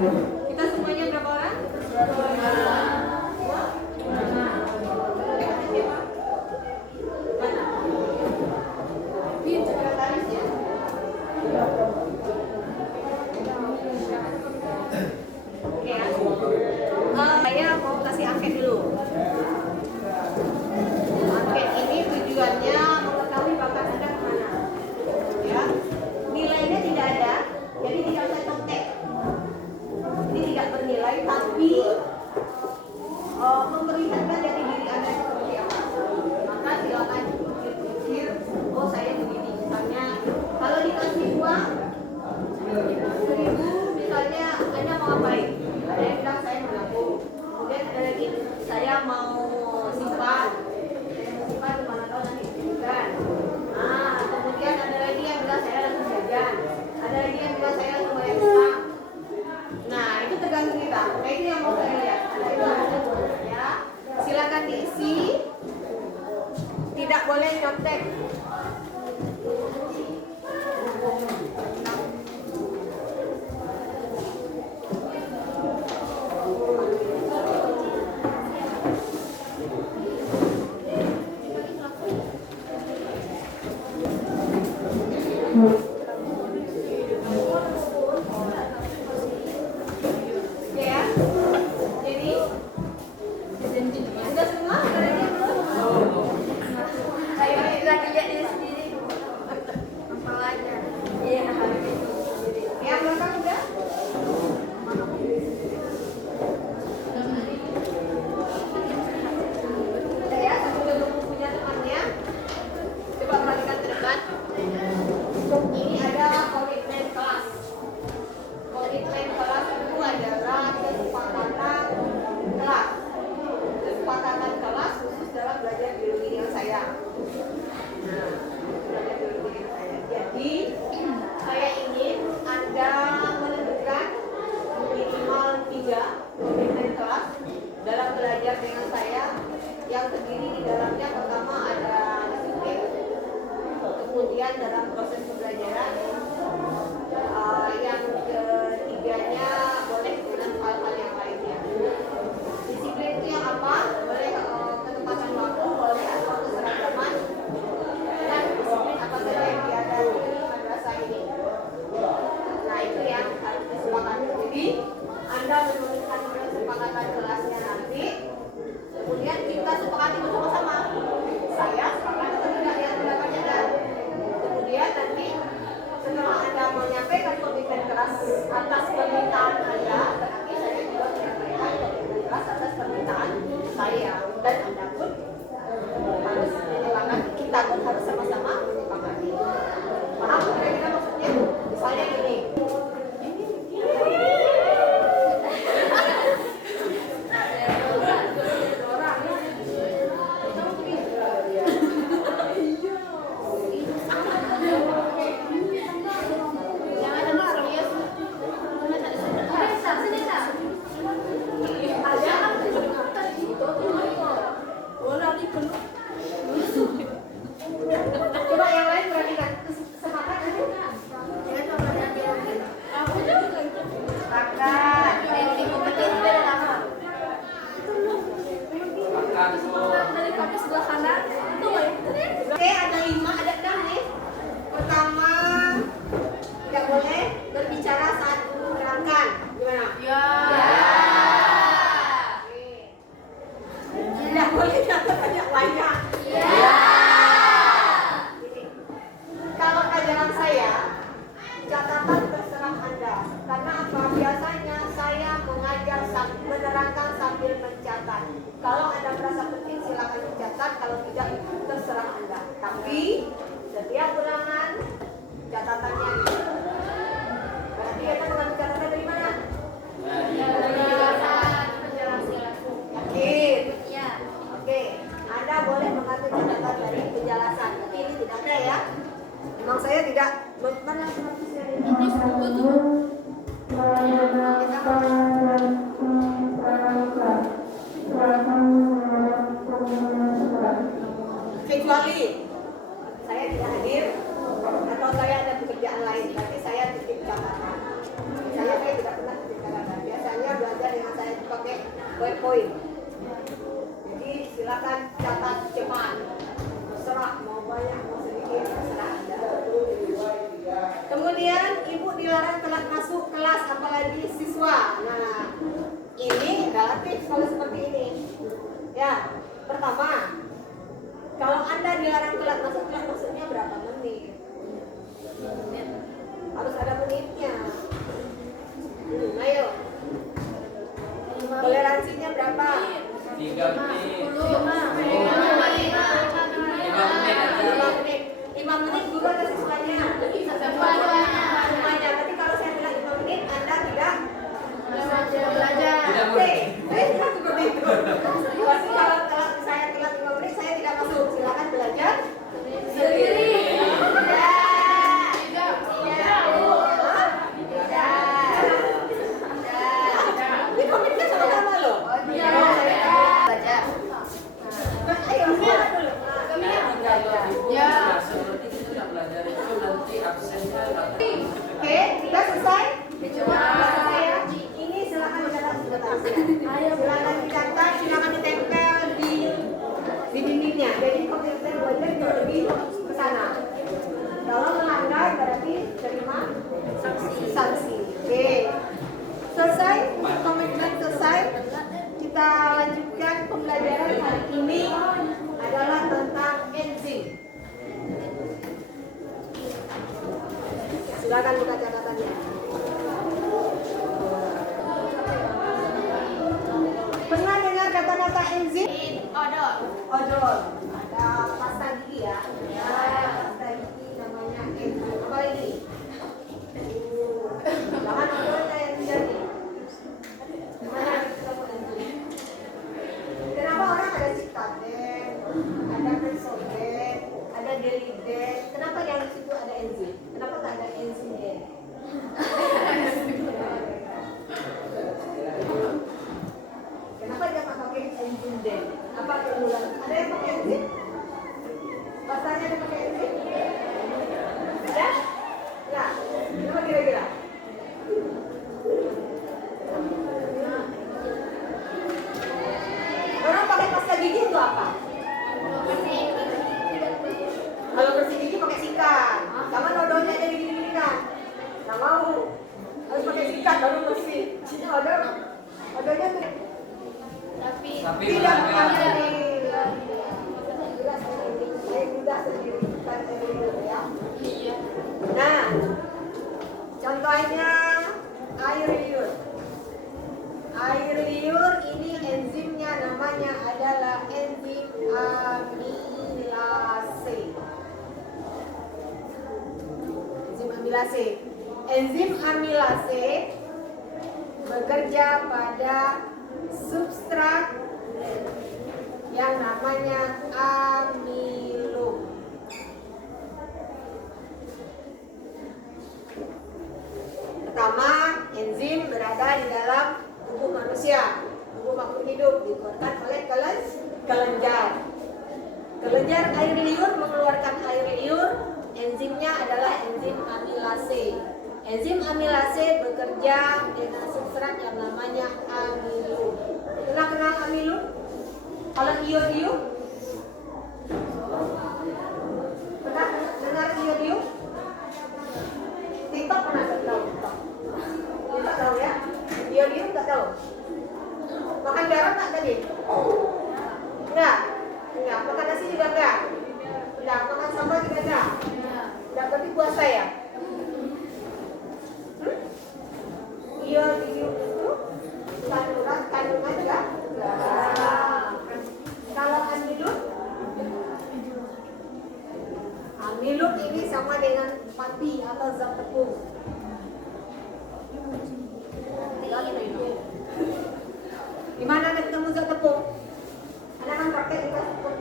Kita semuanya berapa orang? Saya mau kasih angket dulu. Angket ini tujuannya mengetahui bakat Anda kemana. Ya, nilainya tidak ada, jadi tidak usah contek. Ini tidak bernilai, tapi memperlihatkan dari diri Anda seperti apa. Maka silakan pikir, oh saya begini. Misalnya, kalau dikasih uang 1.000, misalnya Anda mau ngapain? Ada yang bilang saya mau nabung. Kemudian ada lagi, saya mau simpan. Saya mau simpan kemana tahu nanti diberikan. Nah, kemudian ada lagi yang bilang saya langsung jajan. Ada lagi yang bilang saya langsung bayar utang. Nah, itu tergantung kita. Nah, itu yang mau saya lihat. Ada itu ya. Silakan diisi. Tidak boleh nyontek. Dalam proses pembelajaran, yang ketiganya boleh dengan hal-hal yang lainnya. Disiplin itu yang apa? Boleh ketepatan waktu, boleh atau keseragaman, dan disiplin apa saja yang diada di madrasah ini. Nah, itu yang harus disepakati. Jadi Anda menuliskan kesepakatan kelasnya nanti, kemudian kita sepakati bersama-sama. Saya sepakat atau tidak yang pendapatnya dan kemudian nanti setelah Anda menyampaikan komitmen keras atas permintaan Anda, berarti saya juga menyampaikan komitmen keras atas permintaan saya, dan Anda pun harus menyepakati, kita pun harus sama-sama menyepakati. Paham kira-kira maksudnya? Misalnya gini. Coba yang lain perhatikan sepakat aja. Sepakat. Dari kompeten lama. Dari kaki sebelah kanan. Oke, ada 5, ada 6 nih. Pertama, tidak boleh berbicara saat menerangkan. Gimana? Ya. Tidak boleh catat banyak. Ya. Kalau ajaran saya, catatan terserah Anda. Karena apa? Biasanya saya mengajar menerangkan sambil mencatat. Kalau Anda merasa penting silakan dicatat, kalau tidak terserah Anda. Tapi setiap ulangan catatannya gitu. Berarti kita mengambil catatan dari mana? Dari penjelasan. Yakin? Iya. Oke. Anda boleh mengambil catatan dari penjelasan. Tapi ini tidak ada ya. Memang saya tidak mana ini buku tuh. Kecuali saya tidak hadir atau saya ada pekerjaan lain, tapi saya titip catatan. Saya tidak pernah titip catatan. Ya, pertama, kalau Anda dilarang telat masuk kelas maksudnya berapa menit? Harus ada menitnya. Ayo. Toleransinya berapa? 3 menit. 5 menit guru atau siswanya? Semuanya. Berarti kalau saya bilang 5 menit, Anda tidak belajar. Oke, seperti itu. Berarti kalau saya telat 5 menit, saya tidak masuk. Silakan belajar sendiri. Oke, sudah selesai? Selesai ya? Ini silakan dicatat sebentar. Silakan dicatat, silakan ditempel di dindingnya. Jadi komputer belajar jauh lebih ke sana. Kalau melanggar berarti terima sanksi. Oke. Selesai? Komitmen selesai? Kita lanjutkan pembelajaran hari ini adalah tentang enzim. Silakan buka catatannya. Pernah dengar kata-kata enzim? Odol. Odol. Ada pasta gigi ya. Pasta gigi namanya enzim. Apa lagi? Jangan odolnya yang terjadi. Gimana ketemu enzim? Kenapa orang ada citaden, ada pensoden, ada deliden? Kenapa yang di situ ada enzim? Kenapa nggak ada enzim den? Kenapa dia nggak pakai enzim den? Apa keunggulan? Ada yang pakai enzim? Pastanya ada pakai enzim? Ada? Ya. Kenapa kira-kira? Orang pakai pasta gigi itu apa? Kalau bersih gigi pakai sikat. Jangan odolnya aja gini-gini kan. Nggak mau. Harus pakai sikat baru bersih. Ini odolnya tuh. Tapi Tidak mengakhiri. Sudah sendiri. Bukan sendiri ya. Nah, contohnya air liur. Air liur ini enzimnya namanya adalah enzim amilase. Enzim amilase. Enzim amilase bekerja pada substrat yang namanya amilum. Pertama, enzim berada di dalam tubuh manusia, tubuh makhluk hidup, dikeluarkan oleh kelenjar. Kelenjar air liur mengeluarkan air liur, enzimnya adalah enzim amilase. Enzim amilase bekerja dengan substrat yang namanya amilum. Pernah kenal amilum? Kalau iodium? Pernah dengar iodium? TikTok pernah tahu? TikTok tahu ya? Iodium nggak tahu? Makan garam nggak tadi? Enggak? Enggak. Makan nasi juga enggak? Enggak. Makan sambal juga enggak? Enggak, berarti puasa ya? Iodium itu kandungan enggak? Kalau amilum? Amilum ini sama dengan pati atau zat tepung. Di mana ada ketemu zat tepung? Ada kan praktek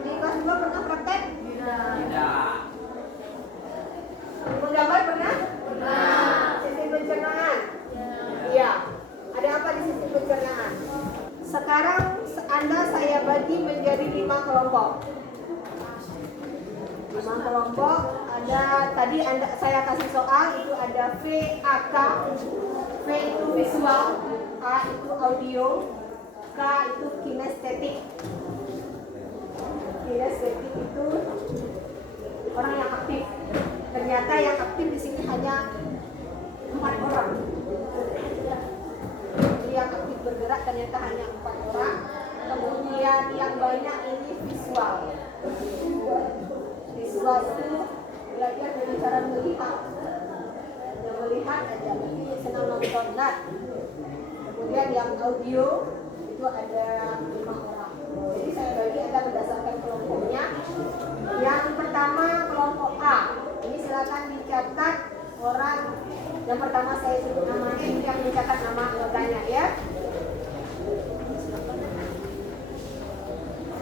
di kelas 2 pernah praktek? Tidak. Menggambar pernah? Pernah. Sistem pencernaan? Iya. Ada apa di sistem pencernaan? Sekarang Anda saya bagi menjadi 5 kelompok. 5 kelompok. Ada tadi saya kasih soal itu ada VAK. V itu visual, A itu audio, K itu kinestetik. Kinestetik itu orang yang aktif. Ternyata yang aktif di sini hanya 4 orang. Jadi yang aktif bergerak ternyata hanya 4 orang. Kemudian yang melihat. Hanya melihat aja, tapi senang nonton kan. Kemudian yang audio itu ada 5 orang. Jadi saya bagi ada berdasarkan kelompoknya. Yang pertama kelompok A. Ini silakan dicatat orang yang pertama saya sebut namanya, ini yang mencatat nama anggotanya ya.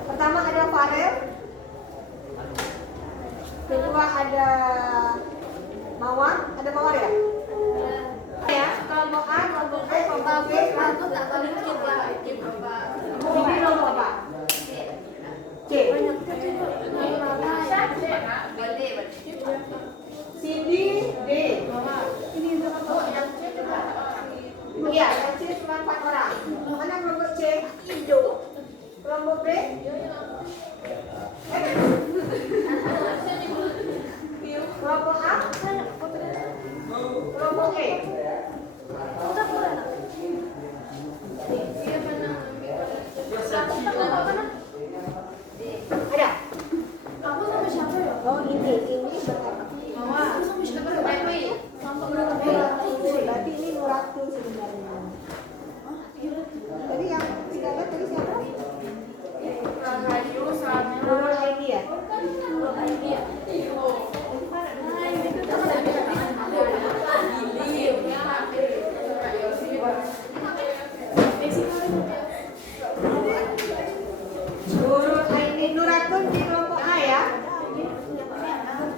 Pertama ada Farel. Kedua ada Mawar. Ada Mawar ya? Ya, kelompok A, kelompok B, kelompok B. Aku tak tahu dikit ya. Ini kelompok apa? C. Cindy D. Iya, yang C cuma 4 orang. Mana kelompok C? Kelompok B? Kelompok A? Kelompok E? Ada? Aku sama siapa ya? Oh ini berarti Mama. Aku sama siapa? Baik. berarti ini Nuratu sebenarnya. Tadi yang tidak ada tadi siapa? Radio sama Nurul Aini ya? idea. Nurul Aini, Nuratun di kelompok A ya?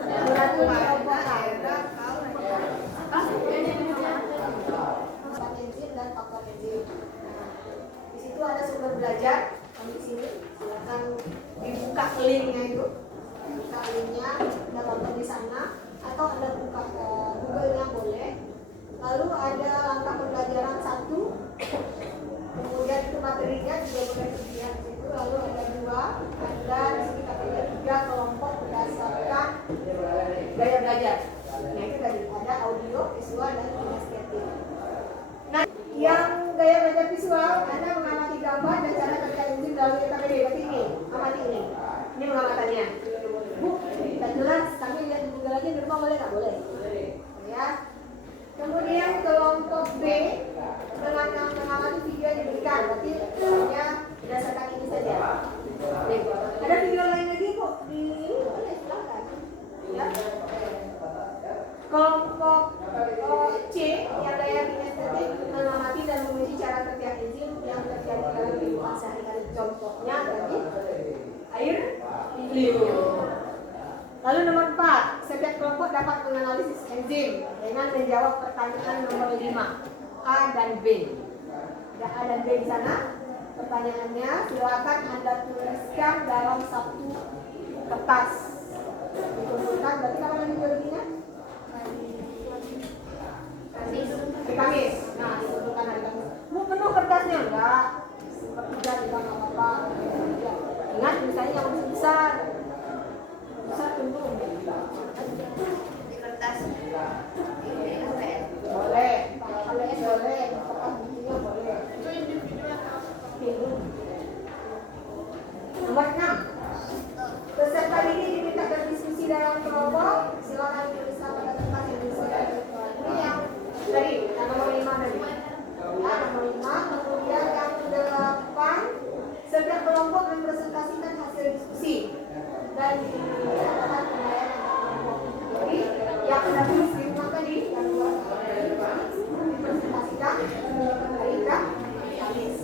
Nuratun di kelompok A. Enzim dan faktor enzim. Di situ ada sumber belajar. Kami di sini silakan dibuka linknya itu. Buka linknya, ada nonton di sana atau Anda buka Google-nya boleh. Lalu ada langkah pembelajaran 1. Kemudian itu materinya juga boleh terlihat di situ. Lalu ada 2, ada di sini katanya 3 kelompok berdasarkan gaya belajar. Nah itu tadi ada audio, visual, dan kinestetik. Nah, yang gaya belajar visual, Anda mengamati gambar dan cara kerja enzim melalui KPD. Berarti ini, amati ini. Ini pengamatannya. Bu, tidak jelas. Kami lihat di Google aja di rumah boleh nggak? Boleh. Ya. Kemudian kelompok B dengan yang mengamati video yang diberikan. Berarti hanya berdasarkan ini saja. Nih, ada video lain lagi kok di ini boleh silakan. Ya. Kelompok C yang gaya kinestetik mengamati dan menguji cara kerja enzim yang terjadi dalam kehidupan sehari-hari. Contohnya tadi air liur. Lalu nomor 4, setiap kelompok dapat menganalisis enzim dengan menjawab pertanyaan nomor 5 A dan B. Ada A dan B di sana. Pertanyaannya silakan Anda tuliskan dalam satu kertas. Dikumpulkan. Berarti kapan lagi biologinya? Kamis. Nah, dikumpulkan hari Kamis. Mau penuh kertasnya enggak? Sepertiga juga nggak apa-apa. Ingat misalnya yang besar. Besar penuh. Di kertas. Boleh. KPS boleh. Kertas bukunya boleh. Itu individual atau Nomor 6. Peserta didik diminta berdiskusi dalam kelompok. Silakan tuliskan pada kertas yang disediakan. Ini yang tadi, yang nomor 5 tadi. Ya, nomor 5. Kemudian yang 8. Setiap kelompok mempresentasikan hasil diskusi dan dikatakan penilaian kelompok. Jadi yang Anda tulis di rumah tadi, yang dipresentasikan hari Kamis.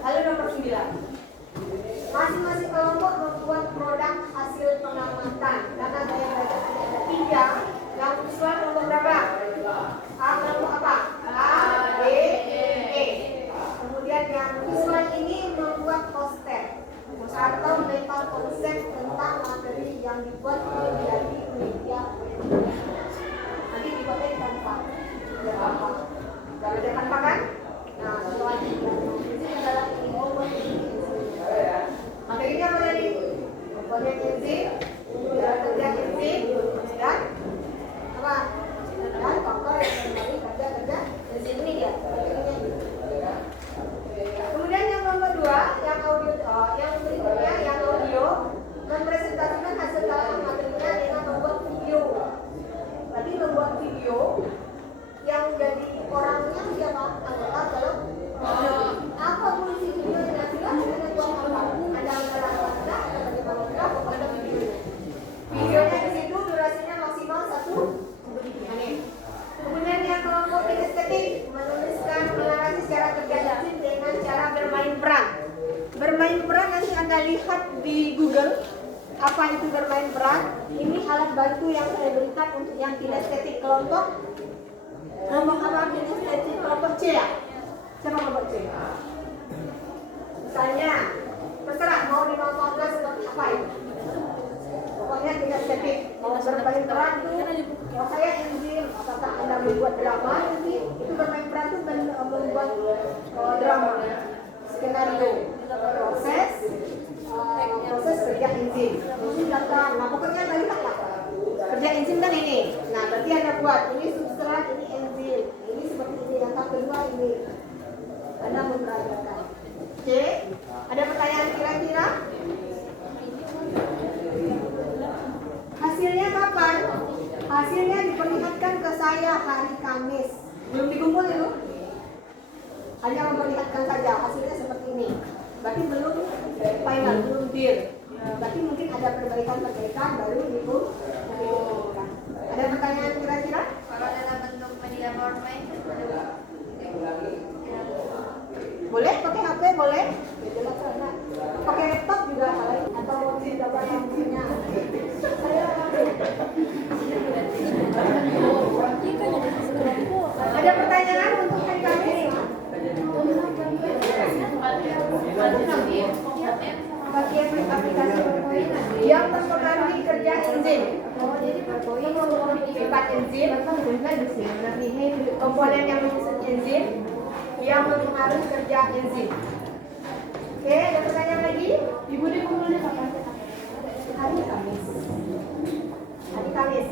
Lalu nomor 9. Masing-masing kelompok membuat produk hasil pengamatan. Karena gaya belajar ada 3. Yang visual kelompok berapa? A kelompok apa? A, B, E. Kemudian yang visual ini membuat poster atau mental konsep tentang materi yang dibuat menjadi media. Nanti dibuatnya di kanva. Jangan ada kanva kan? Nah, selanjutnya ini adalah materinya apa tadi? Komponen enzim, cara kerja enzim, dan apa? Dan faktor yang mempengaruhi kerja enzim ini dia. Kemudian yang nomor 2, yang audio, yang berikutnya yang audio mempresentasikan hasil kalangan materinya dengan membuat video video yang jadi orangnya siapa? Anggota dalam apa polisi video tidak jelas ada buat apa? Ada anggaran ada bagaimana ada video. Videonya di situ durasinya maksimal 1 menit. Kemudian yang kelompok kinestetik menuliskan mengarasi secara terjadi dengan cara bermain peran. Bermain peran nanti Anda lihat di Google apa itu bermain peran. Ini alat bantu yang saya berikan untuk yang kinestetik kelompok apa kinestetik kelompok C ya? Siapa kelompok C? Misalnya terserah mau dimanfaatkan seperti apa itu. Pokoknya kinestetik mau bermain peran itu kalau saya enzim apakah Anda membuat drama nanti itu bermain peran itu membuat drama skenario proses kerja enzim datang. Nah pokoknya Anda lihat lah kerja enzim kan ini. Nah berarti Anda buat ini substrat, ini enzim, ini seperti ini, yang kedua ini Anda memperagakan. Oke, ada pertanyaan kira-kira? Hasilnya kapan? Hasilnya diperlihatkan ke saya hari Kamis. Belum dikumpul itu? Hanya memperlihatkan saja hasilnya seperti ini. Berarti belum final, belum deal. Berarti mungkin ada perbaikan baru dikumpulkan. Ada pertanyaan kira-kira? Kalau dalam bentuk media PowerPoint Boleh pakai HP boleh? Pakai laptop juga atau gambar yang punya. Ada pertanyaan untuk hari Kamis? Bagian aplikasi PowerPoint yang mempengaruhi kerja enzim. Jadi PowerPoint sifat enzim, komponen yang menyusun enzim yang mempengaruhi kerja enzim. Oke, ada pertanyaan lagi? Ibu dikumpulnya kapan? Hari Kamis. Hari Kamis.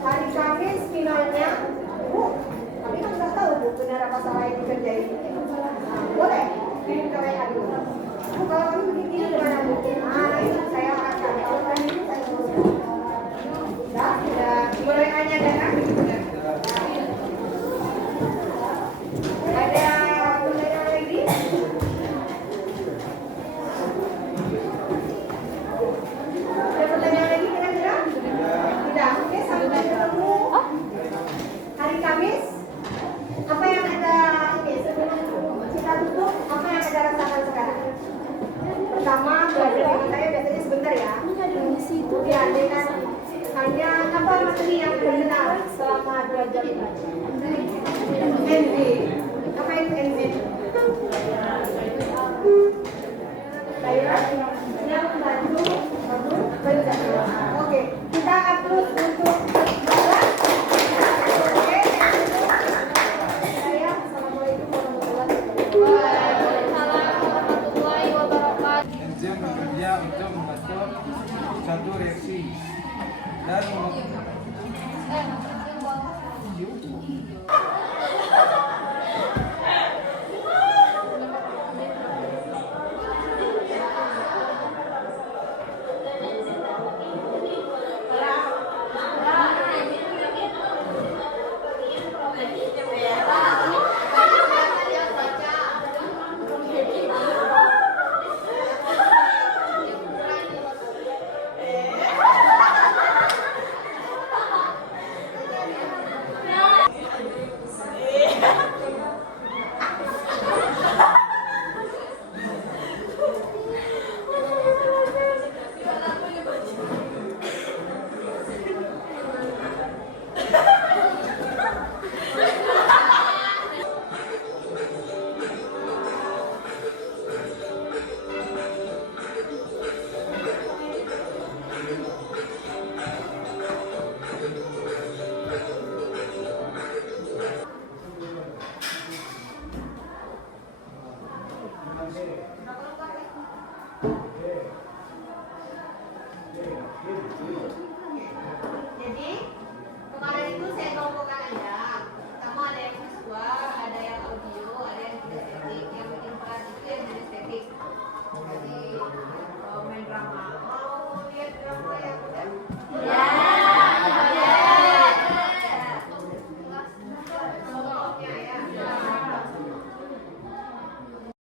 Hari Kamis finalnya. Bu, kami kan nggak tahu Bu benar apa salah yang dikerjain. Boleh kirim ke WA dulu. Bu, kalau kami begini gimana Bu? Itu saya akan kalau kan ini saya uruskan. Sudah boleh hanya kan? Ada pertanyaan lagi? Ada pertanyaan lagi kira-kira? Tidak. Oke, sampai ketemu hari Kamis. Apa yang ada ini sebelum kita tutup? Apa yang ada rasakan sekarang? Pertama, belajar dengan saya biasanya sebentar ya. Kemudian dengan hanya apa materi yang benar selama 2 jam.